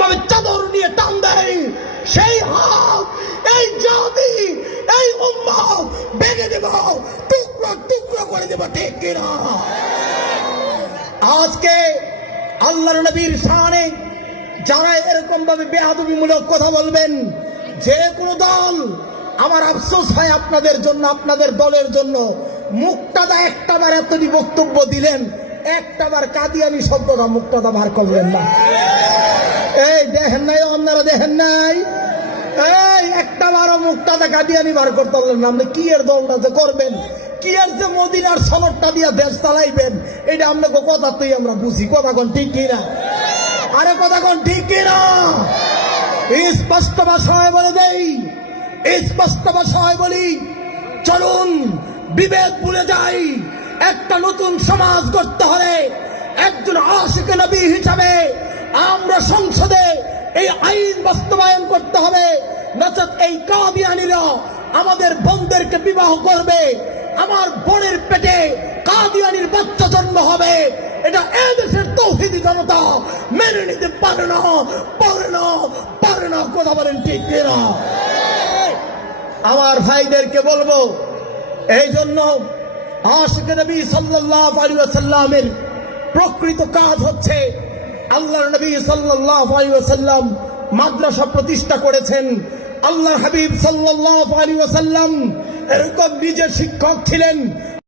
ভাবে চাদর নিয়ে টান দেয়, সেই হাত এই জাতি এই উম্মত ভেঙে দেব, টুকরো টুকরো করে দেব, ঠিক কিনা? আজকে আল্লাহর নবীর শানে যারা এরকম ভাবে বেয়াদবিমূলক কথা বলবেন, যে কোনো দল, আমার আফসোস হয় আপনাদের জন্য, আপনাদের দলের জন্য। মুক্তাদা একটাবার এতটি বক্তব্য দিলেন, একটাবার কাদিয়ানি শব্দটা মুক্তাদা বার করলেন না। এই দেখেন নাই, আপনারা দেখেন নাই, এই একটাবারও মুক্তাদা কাদিয়ানি বার করতে পারলেন না। আপনি কি এর দলটা যে করবেন, কি এর যে মদিনার সনদটা দিয়ে দেশ চালাইবেন, এটা আপনাকে কথাতেই আমরা বুঝি। কথা কোন ঠিক কিনা? আরে কথা কোন ঠিক কিনা? স্পষ্ট ভাষায় বলে দেই, স্পষ্ট ভাষায় বলি, চলুন বিভেদ ভুলে যাই। একটা নতুন সমাজ গড়তে হলে একজন আশিকে নবী হিসাবে আমরা সংসদে এই আইন বাস্তবায়ন করতে হবে, নচেত এই কাদিয়ানীরা আমাদের বোনদেরকে বিবাহ করবে, আমার বোনের পেটে কাদিয়ানীর বাচ্চা জন্ম হবে। এটা এদেশের তৌহিদি জনতা মেনে নিতে পারে না, পারে না, পারে না। কথা বলেন ঠিক কিনা? আমার ভাইদেরকে বলবো, এই জন্য আশিকে নবী সাল্লাল্লাহু আলাইহি ওয়াসাল্লামের প্রকৃত কাজ হচ্ছে, আল্লাহর নবী সাল্লাল্লাহু আলাইহি ওয়াসাল্লাম মাদ্রাসা প্রতিষ্ঠা করেছেন। আল্লাহর হাবিব সাল্লাল্লাহু আলাইহি ওয়াসাল্লাম এরকম নিজে শিক্ষক ছিলেন।